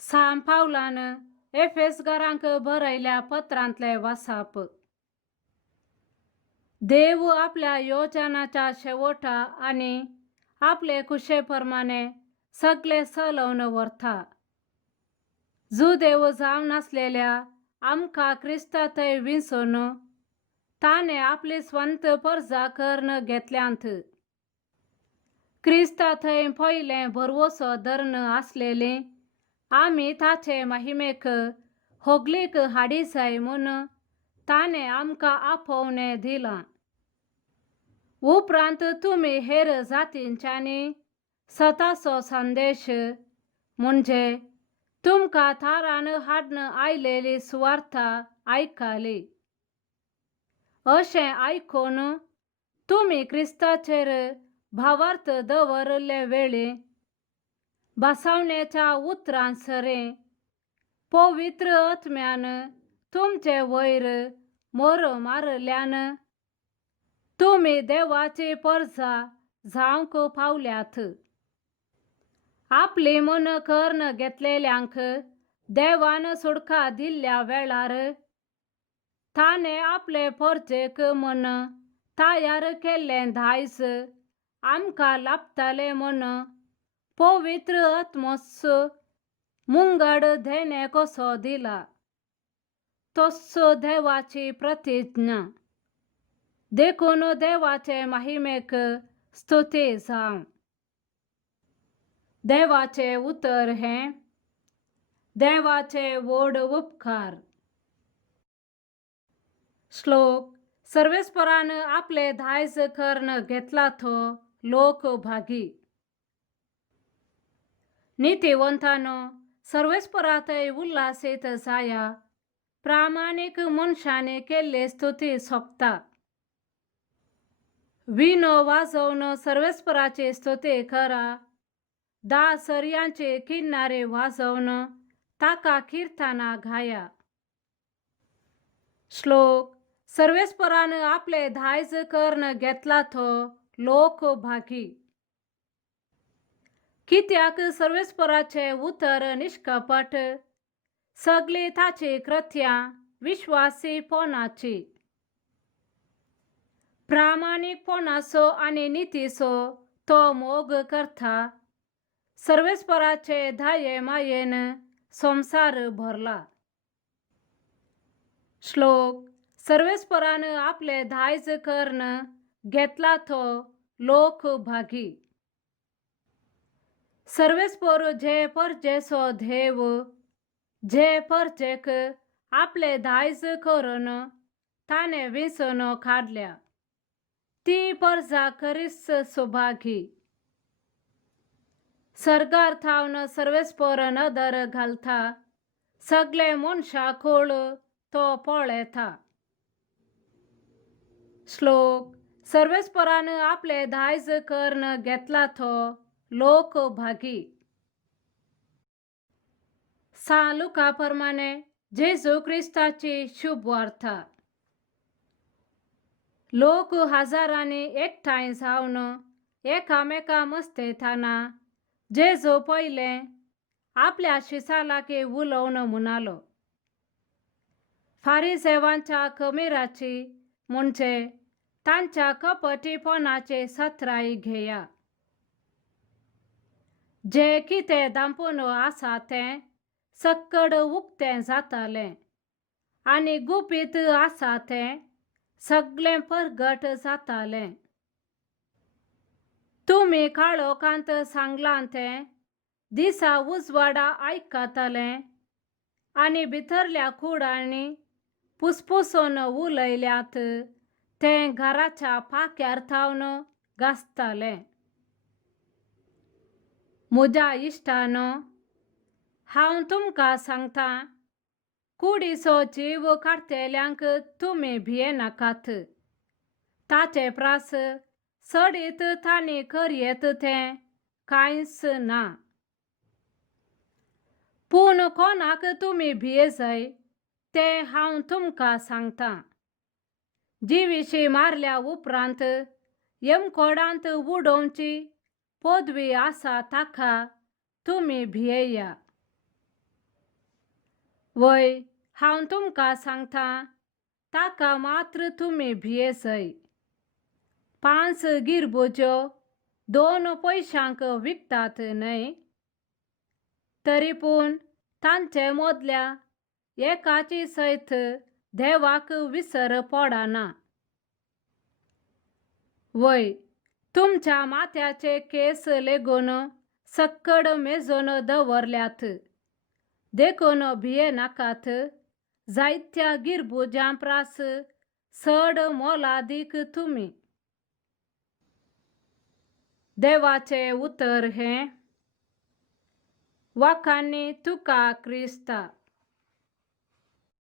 साम पावलानं एफेसकारांक बरयल्या पत्रांतले वासाप. देव आपल्या योजनाच्या शेवटा आणि आपले कुशेप्रमाणे सगळे चलवून व्हरता. जुदेव जावन आसलेल्या आमका क्रिस्तांत विंचून ताणे आपली स्वंत परजा करून घेतल्यांत. क्रिस्तांत पहिले भरवोसो धरण आसलेली आमी ताचे महिमेक होगलीक हाडी जाय म्हूण ताणे आमकां आपोवणे दिलां. उपरांत तुमी हेर जातींच्यांनी सताचो संदेश म्हणजे तुमकां थारान हाडून आयलेली सुवार्ता आयकली. अशें आयकून तुमी क्रिस्ताचेर भावार्थ दवरले वेळी बसवणेच्या उतरांसरी पवित्र आत्म्यान तुमचे वयर मोर मारल्यान तुमी देवाची परजा जावंक पावल्यात. आपली मन करून घेतलेल्यांक देवान सुडका दिल्ल्या वेळार ताणे आपले परजेक म्हूण तयार केल्लें दायज आमकां लाभतलें म्हूण पवित्र आत्मोस मुंगड देणे कसो दिला. तोच देवाची प्रतिज्ञा. देखून देवाचे महिमेक स्तुती जावं. देवाचे उतर हें देवाचे व्हड उपकार. श्लोक. सर्वेस्परान आपले दायज करून घेतला तो लोक भागी. नीतिवंतानो, सर्वेस्परात उल्हासित जाया. प्रामाणिक मनशाने केल्ली स्तुती सोपता. विनो वाजवून सर्वेस्पराची स्तुती करा. दासर्यांची किन्नारे वाजवून ताका कीर्तना गाया. श्लोक. सर्वेस्परान आपले दायज करून घेतला तो लोक भागी. कित्याक सर्वेस्पराचे उतर निष्कपट, सगळी ताची कृत्यां विश्वासीपणाची. प्रामाणिकपणाचो आनी नितीचो तो मोग करता. सर्वेस्पराचे दये मायेन संसार भरला. श्लोक. सर्वेस्परान आपले दायज करून घेतला तो लोक भागी. सर्वेस्पर जे परजेचो देव जे परजेक आपले दायज करून ताणे विंचून काडल्या ती परजा करीस सुभागी. सर्गार थावन सर्वेस्पर नदर घालता. सगळे मनशाकुळ तो पळयता. श्लोक. सर्वेस्परान आपले दायज करून घेतला तो लोक भागी. लुकाप्रमाणे जेजू क्रिस्ताची शुभ वार्ता. लोक हजारांनी एकठांय जावन एकामेका मस्तेताना जेजू पहिले आपल्या शिसालाकी उलोवन म्हणालो. फारिसेवांच्या खमीराची म्हणजे तांच्या कपटीपणाची सत्राई घेया. जे कितें दांपून आसा तें सक्कड उक्तें जातालें आनी गुपीत आसा तें सगळें परगट जातालें. तुमी काळोखांत सांगलां तें दिसा उजवाडा आयकताले आनी भितरल्या कुडांनी पुसपुसून उलयल्यात तें घराच्या पाक्यार थावन घासताले. म्हज्या इश्टानो, हांव तुमकां सांगतां, कुडीचो जीव काडटेल्यांक तुमी भियेनाकात. ताचे प्रास सडीत तांणी करयेत तें कांयच ना. पूण कोणाक तुमी भियेजय तें हांव तुमकां सांगतां. जिवीशी मारल्या उपरांत यमकोडांत उडोवची पदवी आसा ताका तुमी भियेया. वय हांव तुमकां सांगता, ताका मात्र तुमी भियेसय. 5 गिरबोज्यो 2 पैशांक विकतात न्हय? तरी पूण तांचे मदल्या एकाची सैत देवाक विसर पडना. वय तुमच्या माथ्याचे केस लेगून सक्कड मेजून दवरल्यात, देखून भिये नाकात. जायत्या गिरबुजां प्रास चड मोलादीक तुमी. देवाचे उतर हें: वाखाणी तुका क्रिस्ता.